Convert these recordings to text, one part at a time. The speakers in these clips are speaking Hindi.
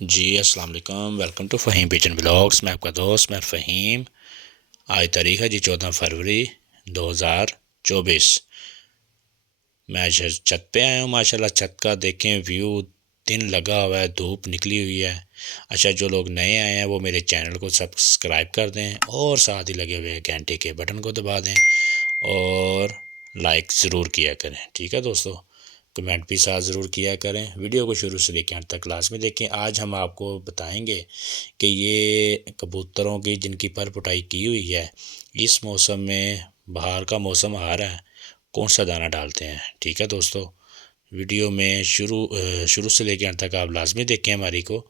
जी अस्सलाम वालेकुम, welcome to Faheem pigeon blogs. मैं आपका दोस्त मैं फ़हीम। आज तारीख़ है जी 14 फरवरी 2024। मैं आज छत पे आया हूँ। माशाल्लाह छत का देखें व्यू, दिन लगा हुआ है, धूप निकली हुई है। अच्छा, जो लोग नए आए हैं वो मेरे चैनल को सब्सक्राइब कर दें और साथ ही लगे हुए घंटे के बटन को दबा दें और लाइक ज़रूर किया करें। ठीक है दोस्तों, कमेंट भी साथ ज़रूर किया करें। वीडियो को शुरू से लेकर अंत तक क्लास में देखें। आज हम आपको बताएंगे कि ये कबूतरों की जिनकी पर पुटाई की हुई है, इस मौसम में, बाहर का मौसम आ रहा है, कौन सा दाना डालते हैं। ठीक है दोस्तों, वीडियो में शुरू से लेकर अंत तक आप लाजमी देखें हमारी को।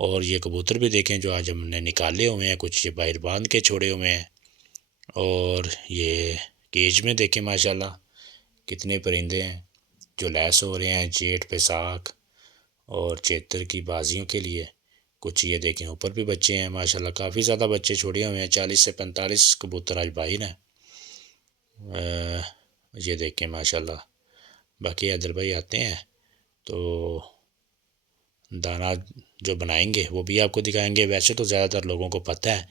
और ये कबूतर भी देखें जो आज हमने निकाले हुए हैं, कुछ ये बाहर बांध के छोड़े हुए हैं। और ये केज में देखें माशाल्लाह कितने परिंदे हैं जो लैस हो रहे हैं जेठ बैसाख और चैत्र की बाजियों के लिए। कुछ ये देखें ऊपर भी बच्चे हैं माशाल्लाह, काफ़ी ज़्यादा बच्चे छोड़े हुए हैं। 40 से 45 कबूतर आज बाहर हैं। ये देखें माशाल्लाह। बाकी हैदर भाई आते हैं तो दाना जो बनाएंगे वो भी आपको दिखाएंगे। वैसे तो ज़्यादातर लोगों को पता है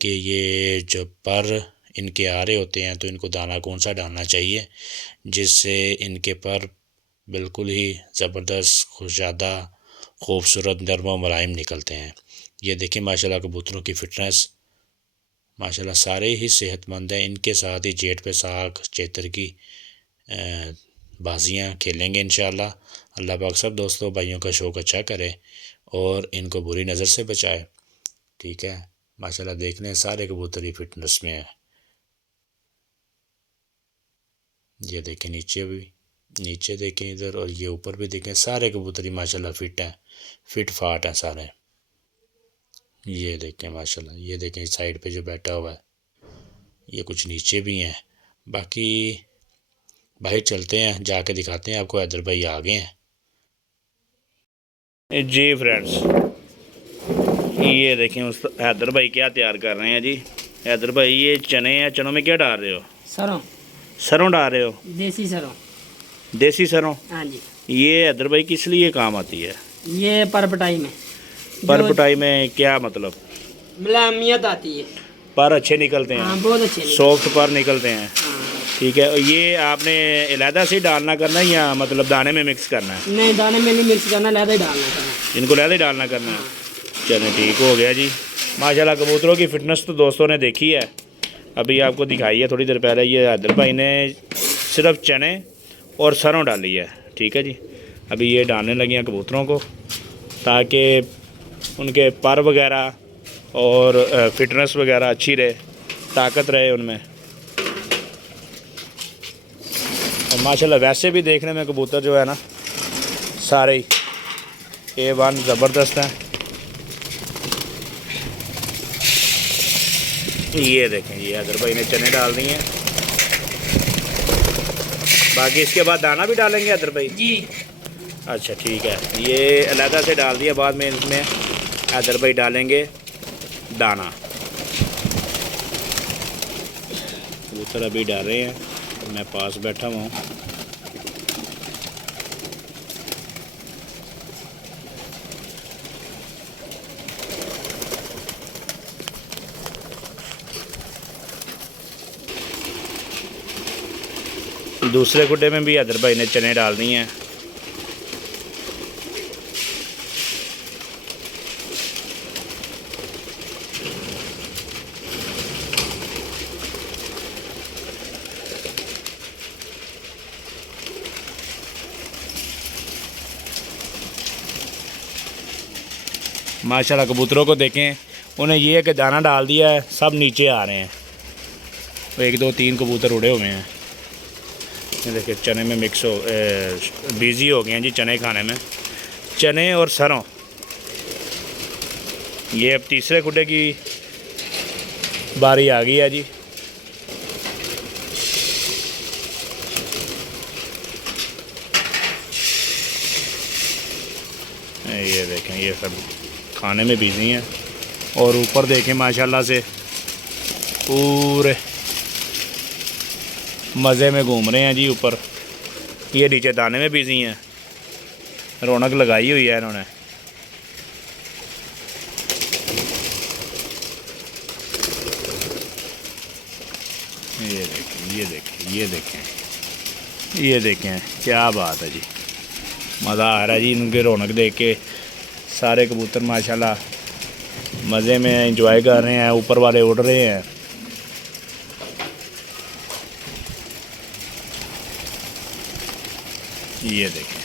कि ये जो पर इनके आ रहे होते हैं तो इनको दाना कौन सा डालना चाहिए जिससे इनके पर बिल्कुल ही ज़बरदस्त, ज़्यादा खूबसूरत, नर्म व मुलायम निकलते हैं। ये देखें माशाल्लाह कबूतरों की फ़िटनेस, माशाल्लाह सारे ही सेहतमंद हैं। इनके साथ ही जेठ पे साग चैत्र की बाजियाँ खेलेंगे इंशाअल्लाह। अल्लाह पाक सब दोस्तों भाइयों का शौक़ अच्छा करे और इनको बुरी नज़र से बचाए। ठीक है, माशाल्लाह देख लें सारे कबूतर ही फिटनेस में है। ये देखें नीचे भी, नीचे देखें इधर, और ये ऊपर भी देखें, सारे कबूतर ही माशाल्लाह फिट हैं, फिट फाट हैं सारे। ये देखें माशाल्लाह, ये देखें इस साइड पे जो बैठा हुआ है, ये कुछ नीचे भी हैं। बाकी बाहर चलते हैं, जाके दिखाते हैं आपको। हैदर भाई आ गए हैं जी फ्रेंड्स। ये देखें उस हैदर भाई क्या तैयार कर रहे हैं जी। हैदर भाई ये चने हैं, चनों में क्या डाल रहे हो? सरों। सरों डाल रहे हो? देसी सरों। देसी सरों? हाँ जी। ये हैदर भाई किस लिए काम आती है? ये परपटाई में। परपटाई में क्या मतलब? मुलायमियत आती है, पर अच्छे निकलते हैं। हाँ बहुत अच्छे सॉफ्ट पर निकलते हैं। हाँ। ठीक है, ये आपने अलहदा से डालना करना है या मतलब दाने में मिक्स करना है? नहीं, दाने में नहीं मिक्स करना, लहदा ही डालना करना। इनको लहदा ही डालना करना है। चलें ठीक हो गया जी। माशाल्लाह कबूतरों की फ़िटनेस तो दोस्तों ने देखी है, अभी आपको दिखाई है थोड़ी देर पहले। ये हैदर भाई ने सिर्फ चने और सरों डाली है। ठीक है जी, अभी ये डालने लगी हैं कबूतरों को ताकि उनके पर वगैरह और फिटनेस वगैरह अच्छी रहे, ताकत रहे उनमें। और माशाल्लाह वैसे भी देखने में कबूतर जो है ना सारे ही A1 ज़बरदस्त हैं। ये देखें, ये हैदर भाई ने चने डाल दिए हैं। बाकी इसके बाद दाना भी डालेंगे हैदर भाई जी। अच्छा ठीक है, ये अलहदा से डाल दिया, बाद में इसमें हैदर भाई डालेंगे दाना। कबूतर अभी डाल रहे हैं, मैं पास बैठा हुआ हूँ। दूसरे खुड्डे में भी हैदर भाई ने चने डाल दिए हैं। माशाल्लाह कबूतरों को देखें, उन्हें ये कि दाना डाल दिया है, सब नीचे आ रहे हैं। 1 2 3 कबूतर उड़े हुए हैं। ये देखिए चने में मिक्स हो बिज़ी हो गए हैं जी चने खाने में। चने और सरों, ये अब तीसरे खुडे की बारी आ गई है जी। ये देखें ये सब खाने में बिज़ी हैं। और ऊपर देखें माशाल्लाह से पूरे मज़े में घूम रहे हैं जी ऊपर। ये नीचे दाने में बिज़ी हैं, रौनक लगाई हुई है इन्होंने। ये देखें, ये देखें, ये देखें, क्या बात है जी। मज़ा आ रहा है जी इनके रौनक देख के। सारे कबूतर माशाल्लाह मज़े में एंजॉय कर रहे हैं, ऊपर वाले उड़ रहे हैं। ये देखें,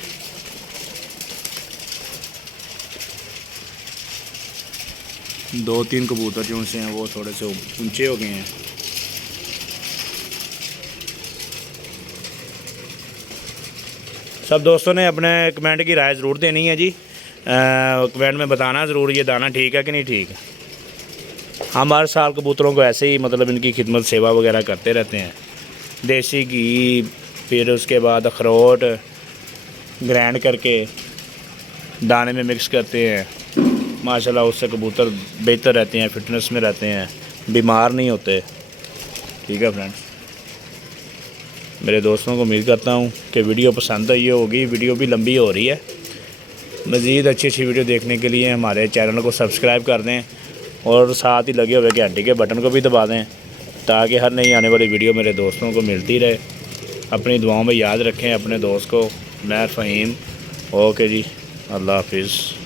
दो तीन कबूतर जो से हैं वो थोड़े से ऊंचे हो गए हैं। सब दोस्तों ने अपने कमेंट की राय ज़रूर देनी है जी। कमेंट में बताना ज़रूर ये दाना ठीक है कि नहीं ठीक है। हम हर साल कबूतरों को ऐसे ही मतलब इनकी खिदमत सेवा वगैरह करते रहते हैं। देसी घी, फिर उसके बाद अखरोट ग्राइंड करके दाने में मिक्स करते हैं। माशाल्लाह उससे कबूतर बेहतर रहते हैं, फिटनेस में रहते हैं, बीमार नहीं होते। ठीक है फ्रेंड्स, मेरे दोस्तों को उम्मीद करता हूँ कि वीडियो पसंद आई होगी। वीडियो भी लंबी हो रही है। मज़ीद अच्छी अच्छी वीडियो देखने के लिए हमारे चैनल को सब्सक्राइब कर दें और साथ ही लगे हुए घंटी के बटन को भी दबा दें ताकि हर नई आने वाली वीडियो मेरे दोस्तों को मिलती रहे। अपनी दुआओं में याद रखें अपने दोस्त को। मैं फ़हीम। ओके जी, अल्लाह हाफिज़।